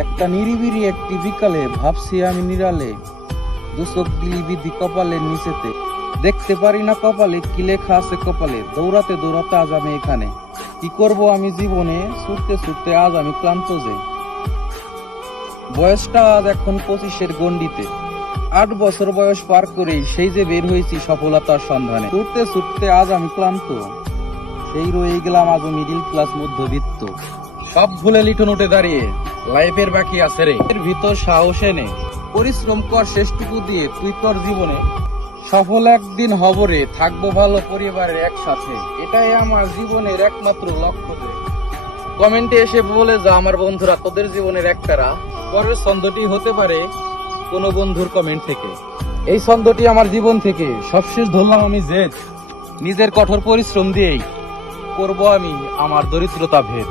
একটা নিরিবিরি একটি বিকালে ভাবছি আমি নিরালে, দুচোখ গিলিবিধি কপালের নিচেতে, দেখতে পারি না কপালে কি লেখা আছে কপালে। দৌড়াতে দৌড়াতে আজ আমি এখানে, কি করব আমি জীবনে, ছুটতে ছুটতে আজ আমি ক্লান্ত যে। বয়সটা আজ এখন 25-এর গণ্ডিতে, 8 বছর বয়স পার করেই সেই যে বের হয়েছি সফলতার সন্ধানে। ছুটতে ছুটতে আজ আমি ক্লান্ত, সেই রয়ে গেলাম আজও মিডিল ক্লাস মধ্যবিত্ত। সব ভুলে লিটন উঠে দাঁড়িয়ে, লাইফের বাকি আছে রে, এর ভিতর সাহস এনে পরিশ্রম কর শেষটুকু দিয়ে তুই তোর জীবনে সফল একদিন হব রে, থাকবো ভালো পরিবারের একসাথে, এটাই আমার জীবনের একমাত্র লক্ষ্য রে। কমেন্টে এসে বলে যা আমার বন্ধুরা তোদের জীবনের একতারা। পরের ছন্দটি হতে পারে কোনো বন্ধুর কমেন্ট থেকে। এই ছন্দটি আমার জীবন থেকে, সবশেষ ধরলাম আমি জেদ, নিজের কঠোর পরিশ্রম দিয়েই করব আমি আমার দরিদ্রতা ভেদ।